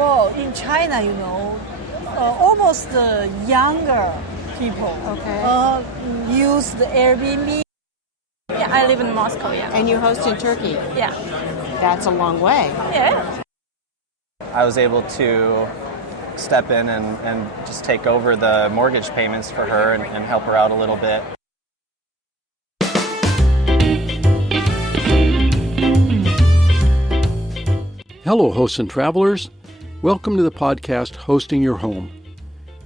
Well, in China, almost younger people use the Airbnb. Yeah, I live in Moscow, yeah. And you host in Turkey? Yeah. That's a long way. Yeah. I was able to step in and just take over the mortgage payments for her and help her out a little bit. Hello, hosts and travelers. Welcome to the podcast Hosting Your Home.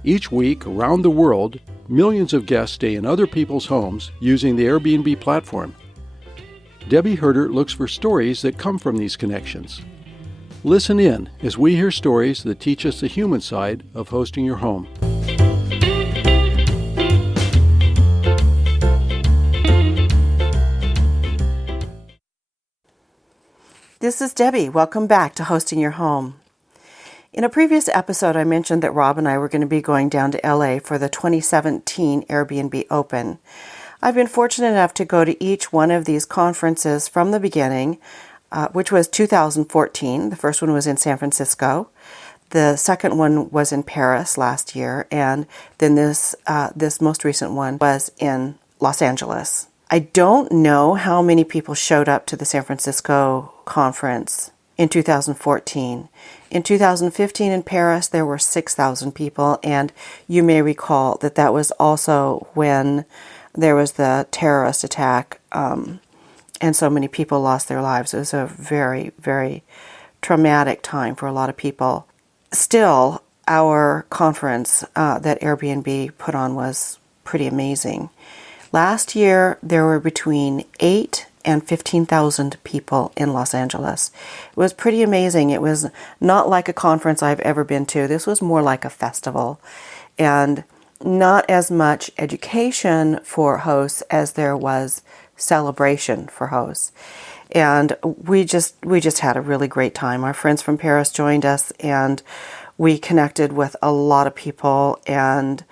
Each week, around the world, millions of guests stay in other people's homes using the Airbnb platform. Debbie Herder looks for stories that come from these connections. Listen in as we hear stories that teach us the human side of hosting your home. This is Debbie. Welcome back to Hosting Your Home. In a previous episode, I mentioned that Rob and I were going to be going down to LA for the 2017 Airbnb Open. I've been fortunate enough to go to each one of these conferences from the beginning, which was 2014. The first one was in San Francisco. The second one was in Paris last year, and then this most recent one was in Los Angeles. I don't know how many people showed up to the San Francisco conference in 2014. In 2015 in Paris, there were 6,000 people, and you may recall that that was also when there was the terrorist attack, and so many people lost their lives. It was a very, very traumatic time for a lot of people. Still, our conference that Airbnb put on was pretty amazing. Last year, there were between 8,000 and 15,000 people in Los Angeles. It was pretty amazing. It was not like a conference I've ever been to. This was more like a festival, and not as much education for hosts as there was celebration for hosts. And we just had a really great time. Our friends from Paris joined us, and we connected with a lot of people and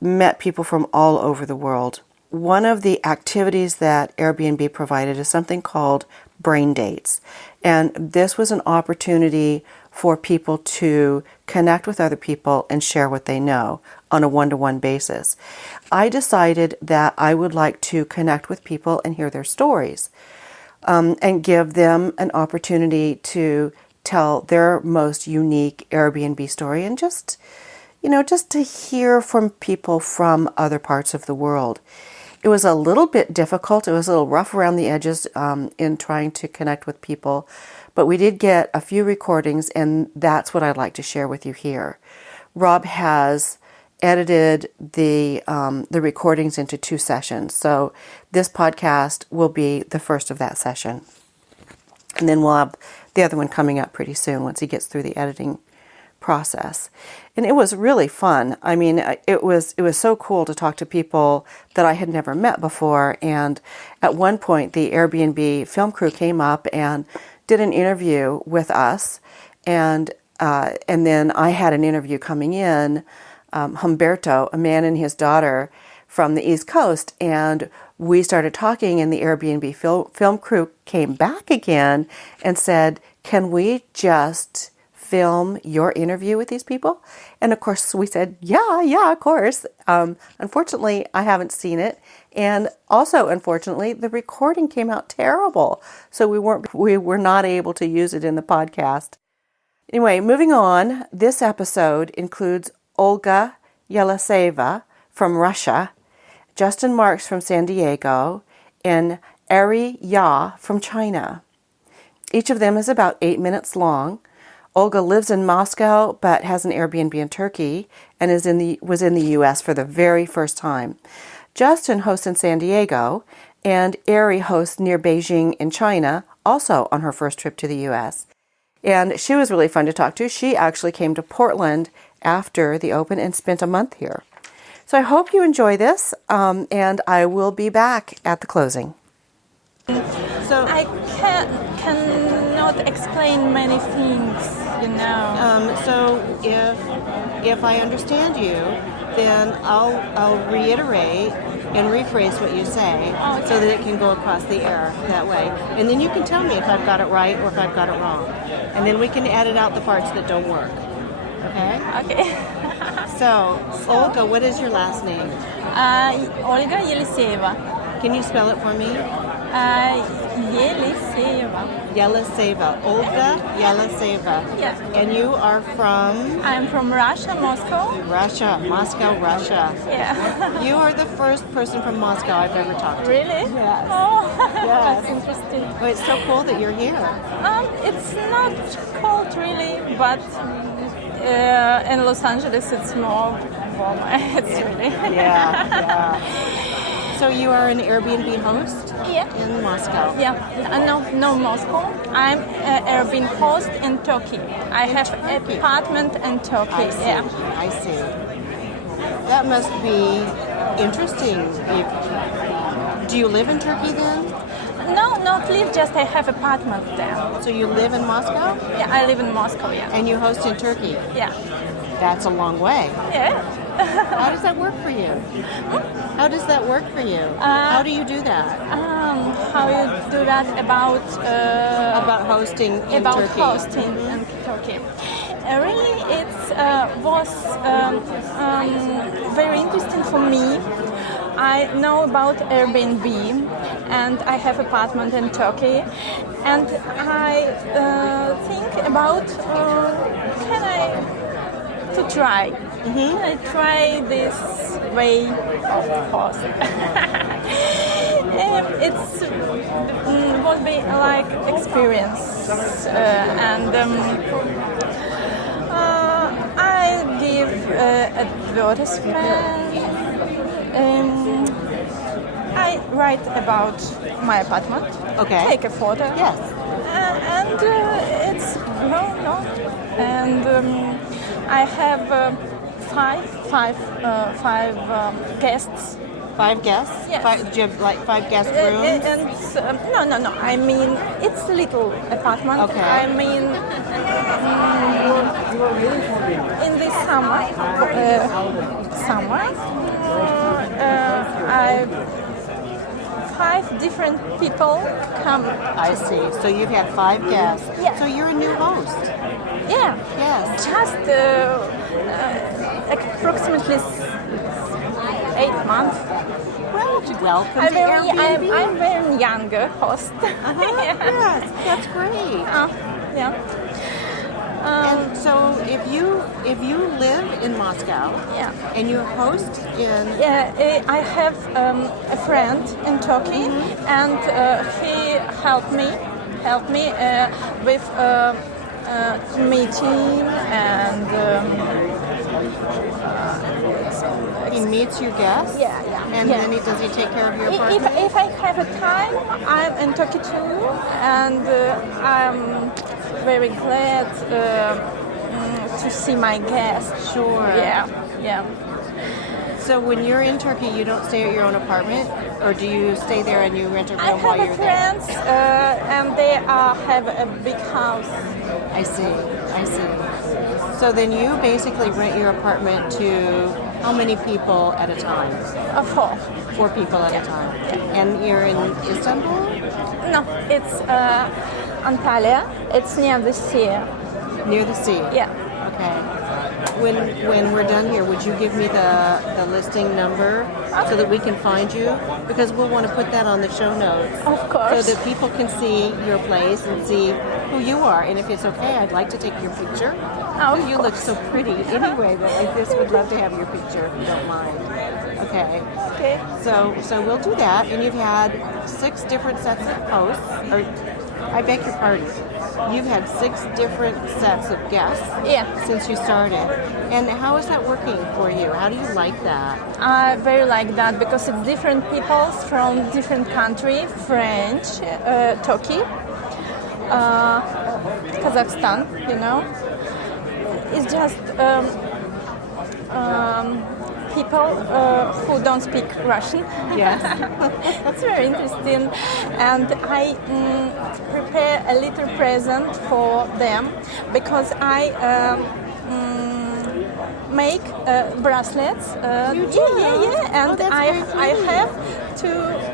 met people from all over the world. One of the activities that Airbnb provided is something called Brain Dates. And this was an opportunity for people to connect with other people and share what they know on a one-to-one basis. I decided that I would like to connect with people and hear their stories, and give them an opportunity to tell their most unique Airbnb story, and just to hear from people from other parts of the world. It was a little bit difficult. It was a little rough around the edges in trying to connect with people, but we did get a few recordings, and that's what I'd like to share with you here. Rob has edited the recordings into 2 sessions, so this podcast will be the first of that session, and then we'll have the other one coming up pretty soon once he gets through the editing process. And it was really fun. I mean, it was so cool to talk to people that I had never met before. And at one point, the Airbnb film crew came up and did an interview with us, and then I had an interview coming in. Humberto, a man and his daughter from the East Coast, and we started talking, and the Airbnb film crew came back again and said, "Can we just film your interview with these people?" And of course we said, yeah, of course. Unfortunately, I haven't seen it. And also, unfortunately, the recording came out terrible. So we were not able to use it in the podcast. Anyway, moving on, this episode includes Olga Yeliseva from Russia, Justin Marks from San Diego, and Ari Ya from China. Each of them is about 8 minutes long. Olga lives in Moscow but has an Airbnb in Turkey and was in the U.S. for the very first time. Justin hosts in San Diego, and Ari hosts near Beijing in China, also on her first trip to the U.S. And she was really fun to talk to. She actually came to Portland after the Open and spent a month here. So I hope you enjoy this, and I will be back at the closing. So I cannot explain many things, So if I understand you, then I'll reiterate and rephrase what you say, so that it can go across the air that way. And then you can tell me if I've got it right or if I've got it wrong. And then we can edit out the parts that don't work. Okay. Okay. So, Olga, what is your last name? Olga Yeliseyeva. Can you spell it for me? Yeliseyeva. Yeliseyeva. Olga Yeliseyeva. Yeah. And you are from I'm from Russia, Moscow. Russia, Moscow, Russia. Yeah. You are the first person from Moscow I've ever talked to. Really? Yes. Oh, Yes. that's interesting. Oh, it's so cool that you're here. It's not cold really, but in Los Angeles it's more warm. It's really. Yeah. So you are an Airbnb host Yeah. in Moscow. Yeah, no Moscow. I'm Airbnb host in Turkey. I have apartment in Turkey. I see. Yeah. I see. That must be interesting. Do you live in Turkey then? No, not live. Just I have apartment there. So you live in Moscow Yeah, I live in Moscow. Yeah. and you host in Turkey. Yeah. That's a long way. Yeah. How does that work for you? How does that work for you? How do you do that? How you do that about About hosting in about Turkey. hosting in Turkey? Really, it was very interesting for me. I know about Airbnb, and I have apartment in Turkey, and I think about can I to try. Can I try this way of host? It's would be like experience, and I give advertisement. I write about my apartment. Okay. Take a photo. Yes. And it's no, and I have five guests. 5 guests? Yes. Do you have like 5 guest rooms? And no. I mean, it's a little apartment. Okay. I mean, in this summer, I 5 different people come. I see. So you've had 5 guests. Yeah. So you're a new host. Yeah. Yes. Just approximately 8 months. Well, welcome to Airbnb. I'm very younger host. Yes, that's great. Yeah. And so if you live in Moscow Yeah. and you host in Yeah, I have a friend in Turkey, and he helped me with meeting and he meets you guests. yeah. And yeah. then does he take care of your apartment? If I have a time, I'm in Turkey too, and I'm very glad to see my guests. Sure. Yeah. So when you're in Turkey, you don't stay at your own apartment, or do you stay there and you rent a I room while have you're there? friends, and they have a big house. I see. So then you basically rent your apartment to how many people at a time? 4. 4 people at a time. And you're in Istanbul? No, it's Antalya. It's near the sea. Near the sea? Yeah. Okay. When we're done here, would you give me the listing number so that we can find you? Because we'll want to put that on the show notes. Of course. So that people can see your place and see who you are. And if it's okay, I'd like to take your picture. Oh, you look so pretty anyway that like this would love to have your picture if you don't mind. Okay. Okay. So we'll do that. And you've had 6 different sets of hosts. Or I beg your pardon. You've had 6 different sets of guests since you started. And how is that working for you? How do you like that? I very like that because it's different peoples from different country, French, Turkey, Kazakhstan, It's just people who don't speak Russian. Yes. It's very interesting, and I prepare a little present for them because I make bracelets. You do? Yeah, and that's I very have to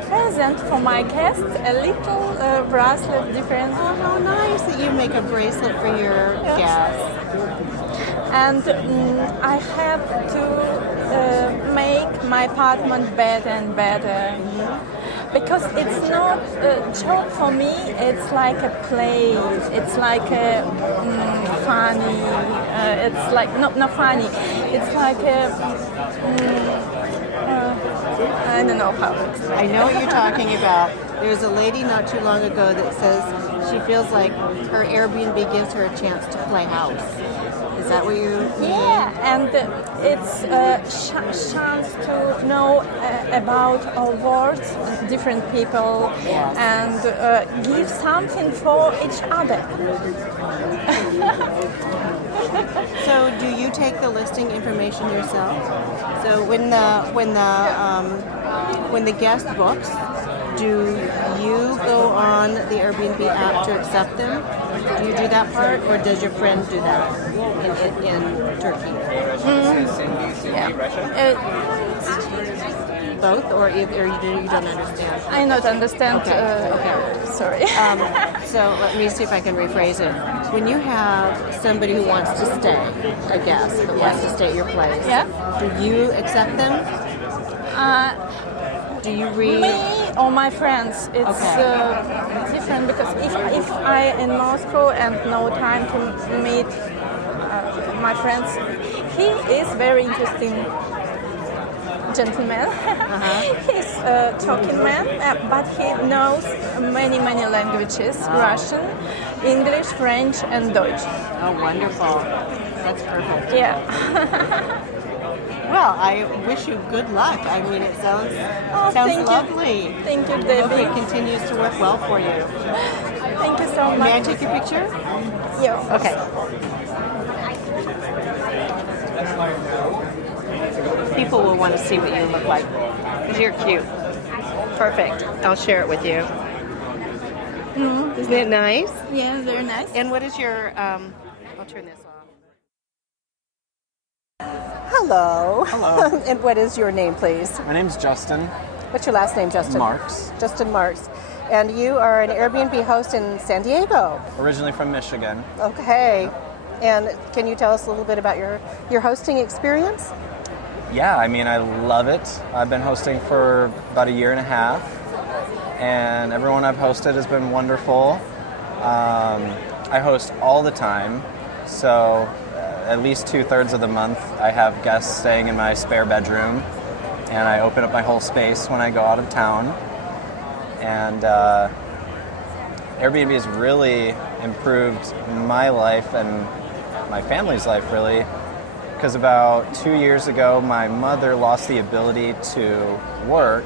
present for my guests a little bracelet different. Oh, how nice that you make a bracelet for your guests. and I have to make my apartment better and better. Because it's not a job for me, it's like a play, it's like a funny, it's like, not funny, it's like a, I don't know how to explain. I know what you're talking about. There was a lady not too long ago that says she feels like her Airbnb gives her a chance to play house. Is that what you mean? Yeah, and it's a chance to know about our world, different people, and give something for each other. So, do you take the listing information yourself? So, when the guest books, do you go on the Airbnb app to accept them? Do you do that part, or does your friend do that in Turkey? Both, or you don't understand? I don't understand. Okay. Sorry. So let me see if I can rephrase it. When you have somebody who wants to stay, a guest that wants to stay at your place, do you accept them? Do you read? Me or my friends, it's different because if I in Moscow and no time to meet my friends, he is very interesting gentleman. He's a talking man, but he knows many languages: Russian, English, French, and Deutsch. Oh, wonderful! That's perfect. Yeah. Well, I wish you good luck. I mean, it sounds lovely. Thank you, I hope Debbie. it continues to work well for you. Thank you so much. May I take your picture? Yeah. Okay. People will want to see what you look like because you're cute. Perfect. I'll share it with you. Isn't it nice? Yeah, very nice. And what is your? I'll turn this off. Hello. Hello. And what is your name, please? My name's Justin What's your last name, Justin? Marks, Justin Marks. And you are an Airbnb host in San Diego. originally from Michigan. Okay. And can you tell us a little bit about your hosting experience? Yeah, I mean, I love it. I've been hosting for about a year and a half, and everyone I've hosted has been wonderful. I host all the time, so at least 2/3 of the month I have guests staying in my spare bedroom, and I open up my whole space when I go out of town. And Airbnb has really improved my life and my family's life, really, because about 2 years ago my mother lost the ability to work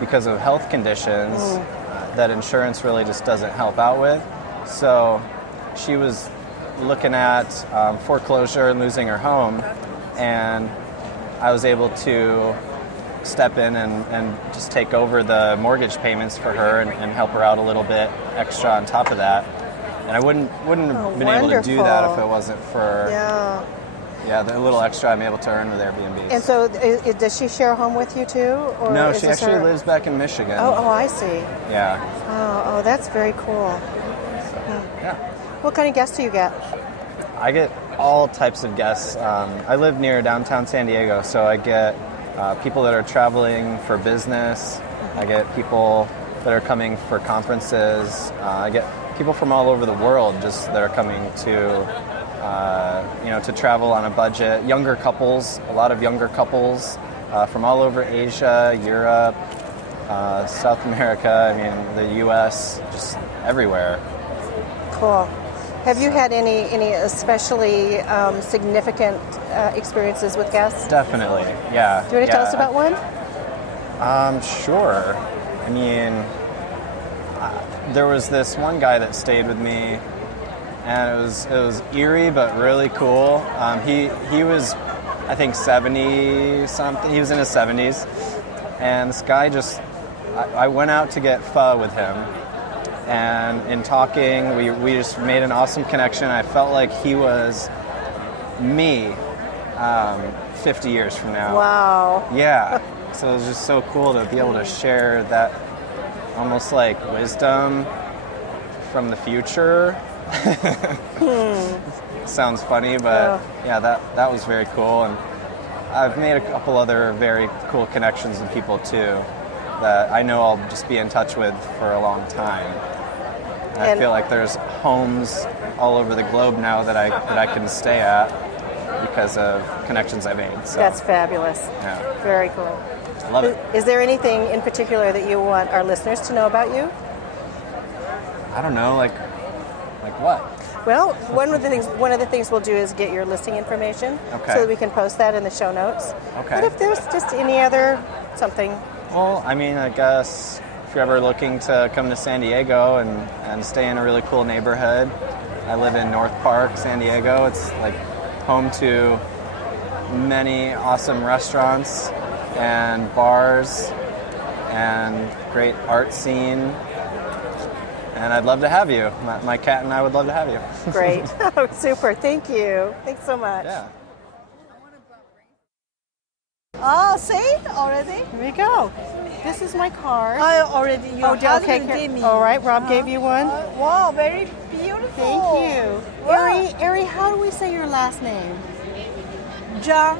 because of health conditions that insurance really just doesn't help out with. So she was looking at foreclosure and losing her home, and I was able to step in and just take over the mortgage payments for her and help her out a little bit extra on top of that. And I wouldn't have been able to do that if it wasn't for the little extra I'm able to earn with Airbnb. And so does she share a home with you too? Or No, is she this actually her? lives back in Michigan. Oh, I see. Yeah. Oh, that's very cool. Yeah. What kind of guests do you get? I get all types of guests. I live near downtown San Diego, so I get people that are traveling for business. I get people that are coming for conferences. I get people from all over the world just that are coming to, to travel on a budget. Younger couples, a lot of younger couples from all over Asia, Europe, South America, I mean, the U.S., just everywhere. Cool. Have you had any especially significant experiences with guests? Definitely, yeah. Do you want to tell us about one? Sure. I mean, there was this one guy that stayed with me, and it was eerie but really cool. He was, I think, 70 something. He was in his 70s, and this guy I went out to get pho with him, and in talking, we just made an awesome connection. I felt like he was me 50 years from now. Wow. Yeah. So it was just so cool to be able to share that almost like wisdom from the future. sounds funny, but yeah, that was very cool. And I've made a couple other very cool connections with people too that I know I'll just be in touch with for a long time. And I feel like there's homes all over the globe now that I can stay at because of connections I made. So That's fabulous. yeah, Very cool. I love it. Is there anything in particular that you want our listeners to know about you? I don't know, like what? Well, one of the things we'll do is get your listing information Okay. so that we can post that in the show notes. Okay. But if there's just any other something, Well, I mean, I guess if you're ever looking to come to San Diego and stay in a really cool neighborhood, I live in North Park, San Diego. It's like home to many awesome restaurants and bars and great art scene. And I'd love to have you. My cat and I would love to have you. great. Super. Thank you. Thanks so much. Yeah. Oh, see already? Here we go. This is my card. I already. Your husband gave me. All right, Rob gave you one. Wow, very beautiful. Thank you. Wow. Ari, how do we say your last name? John.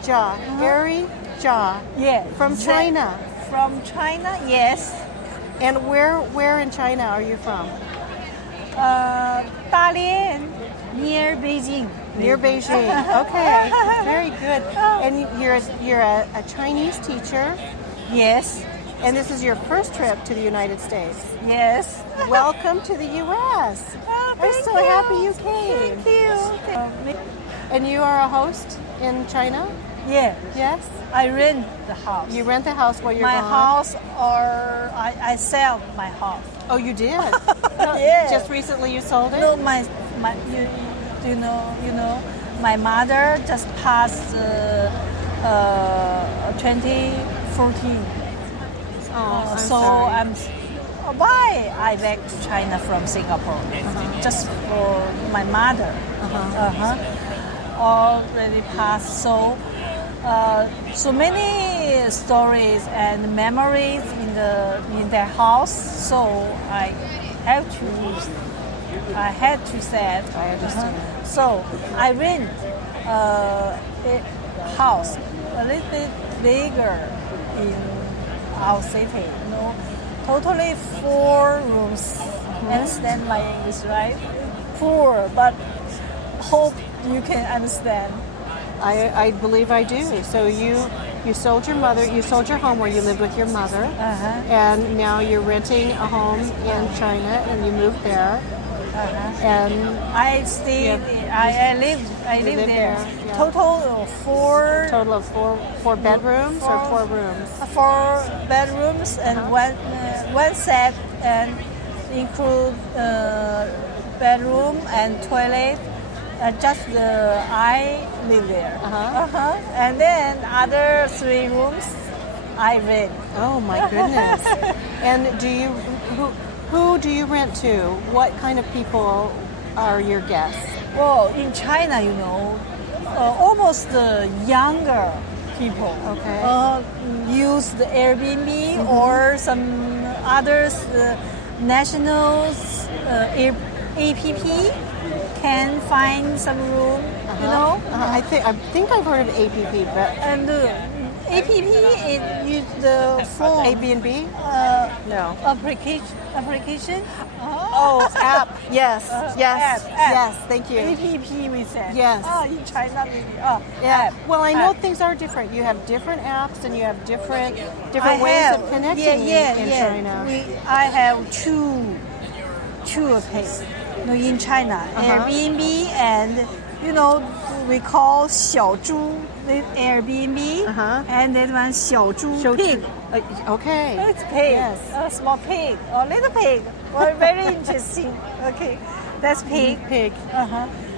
Jia. Ari Jia. Yeah. From China. From China, yes. And where in China are you from? Dalian, near Beijing. Near Beijing. Okay. Very good. And you're a Chinese teacher, Yes. and this is your first trip to the United States. Yes. Welcome to the U.S. I'm thank so happy you came. Thank you. And you are a host in China? Yeah. Yes. I rent the house. You rent the house while you're my gone? house, or I sell my house. Oh, you did? Yeah. Just recently you sold it? No, you know, my mother just passed 2014. Oh, I'm so sorry. why I back to China from Singapore? Just for my mother. Already passed. So many stories and memories in their house. So I had to say. I understand. So I rent a house a little bit bigger in our city. You know, totally 4 rooms. Understand my English, right? 4, but hope you can understand. I believe I do. So you sold your home where you lived with your mother, and now you're renting a home in China, and you moved there. And I stayed. I live live there. there, yeah. Total of 4. total of four bedrooms or 4 rooms? 4 bedrooms and one set, and include bedroom and toilet. I live there. And then other 3 rooms I rent. Oh my goodness! And who do you rent to? What kind of people are your guests? Well, in China, you know, almost the younger people use the Airbnb or some others nationals APP can find some room. You know, I think I've heard of APP, but and APP is use the phone Airbnb? No. application. Oh, app. Yes. Yes. app. Yes. Thank you. APP we said. Yes. In China maybe. Yeah. App. Well, I know App. things are different. You have different apps and you have different I ways have, of connecting in yeah. China. I have two place. No, in China, Airbnb and we call 小猪 Airbnb and that one 小猪 pig. Okay. It's pig. Yes. A small pig or little pig. Well, very interesting. Okay, that's pig. Pig.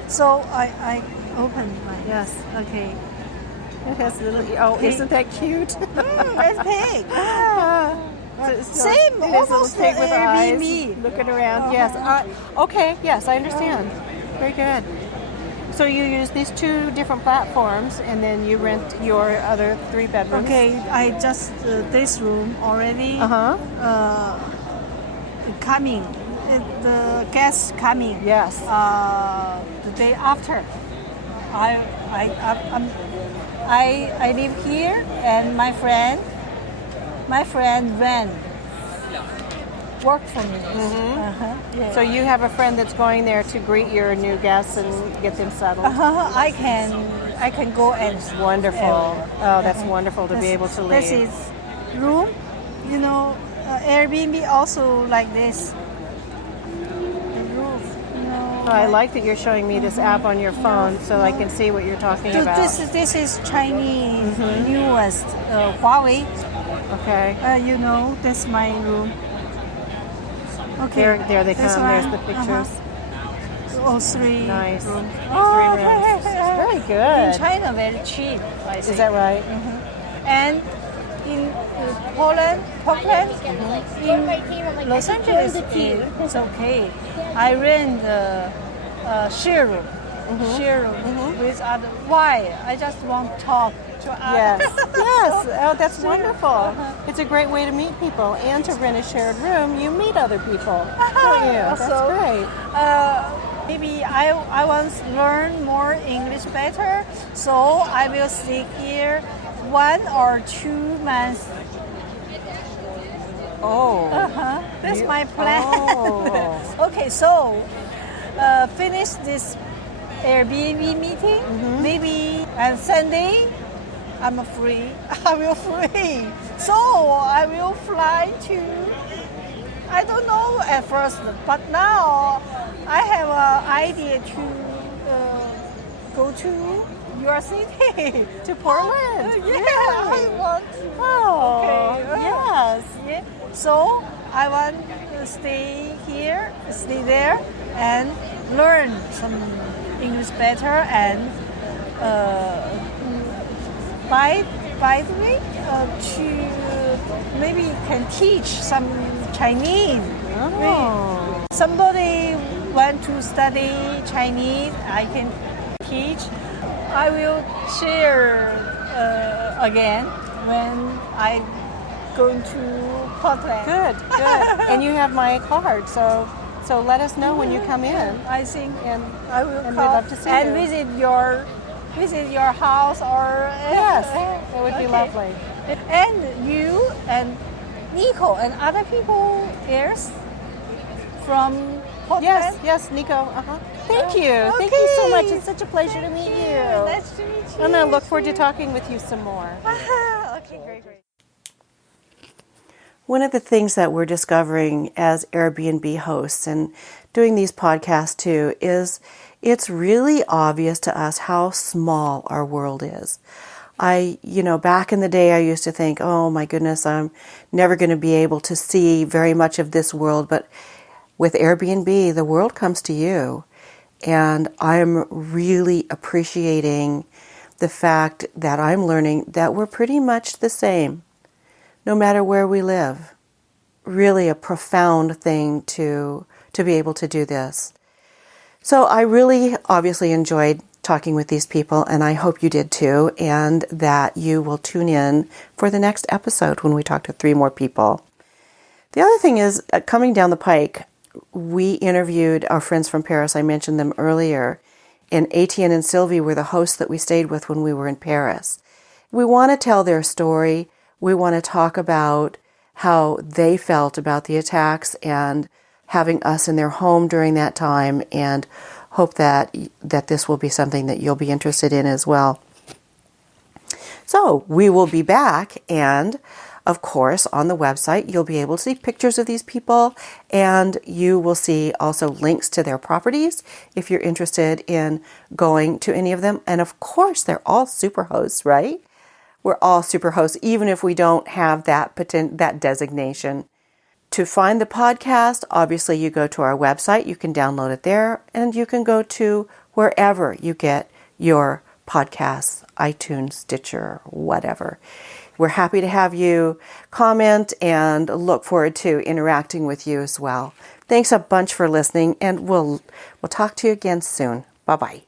So I opened my Yes. Okay. It has little. Oh, isn't that cute? That's pig. It Same, is a little almost pig with eyes, Airbnb. looking around. Yes. Okay. Yes, I understand. Very good. So you use these 2 different platforms, and then you rent your other 3 bedrooms. Okay, I just this room already coming the guests coming. Yes. The day after, I live here, and my friend ran work for me. Yeah. So you have a friend that's going there to greet your new guests and get them settled? I can go and Wonderful. Oh, that's wonderful to be able to leave. This is room. Airbnb also like this. Roof. I like that you're showing me this app on your phone so I can see what you're talking about. This is Chinese newest Huawei. Okay. That's my room. Okay. There they this come. one. There's the pictures. Oh, three. Nice. Rooms. Three rooms. Very good. In China, very cheap. I think. Is that right? And in Portland, in Los Angeles, it's okay. I rent the share room. Share room with other. Why? I just want to talk to others. Yes. Oh, that's wonderful. It's a great way to meet people and to rent a shared room. You meet other people, don't you? That's great. Maybe I want to learn more English better, so I will stay here 1 or 2 months. Oh. That's my plan. Oh. Okay, so finish this Airbnb meeting. Maybe on Sunday, I'm free. I will free. So I will fly to. I don't know at first, but now I have an idea to go to your city. To Portland. Yeah, I want to. Oh. Okay. Yes. Yeah. So I want to stay here, stay there, and learn some English better. And by the way, to maybe can teach some Chinese. Oh. Somebody want to study Chinese, I can teach. I will share again when I go to Portland. Good. And you have my card, so let us know when you come in. I think And I will and come we'd love to see and you. visit your house or Yes, it would be okay. lovely. And you and Nico and other people else from Portland. Yes, Nico. Thank you. Thank you so much. It's such a pleasure to meet you. Nice to meet you. And I look forward to talking with you some more. Okay, great. One of the things that we're discovering as Airbnb hosts and doing these podcasts too is it's really obvious to us how small our world is. Back in the day, I used to think, oh my goodness, I'm never going to be able to see very much of this world. But with Airbnb, the world comes to you. And I'm really appreciating the fact that I'm learning that we're pretty much the same, no matter where we live. Really a profound thing to be able to do this. So I really obviously enjoyed talking with these people, and I hope you did too, and that you will tune in for the next episode when we talk to 3 more people. The other thing is, coming down the pike, we interviewed our friends from Paris. I mentioned them earlier, and Etienne and Sylvie were the hosts that we stayed with when we were in Paris. We want to tell their story. We want to talk about how they felt about the attacks and having us in their home during that time, and hope that this will be something that you'll be interested in as well. So we will be back, and of course on the website you'll be able to see pictures of these people, and you will see also links to their properties if you're interested in going to any of them. And of course they're all super hosts, right? We're all super hosts, even if we don't have that designation. To find the podcast, obviously you go to our website, you can download it there, and you can go to wherever you get your podcasts, iTunes, Stitcher, whatever. We're happy to have you comment and look forward to interacting with you as well. Thanks a bunch for listening, and we'll talk to you again soon. Bye-bye.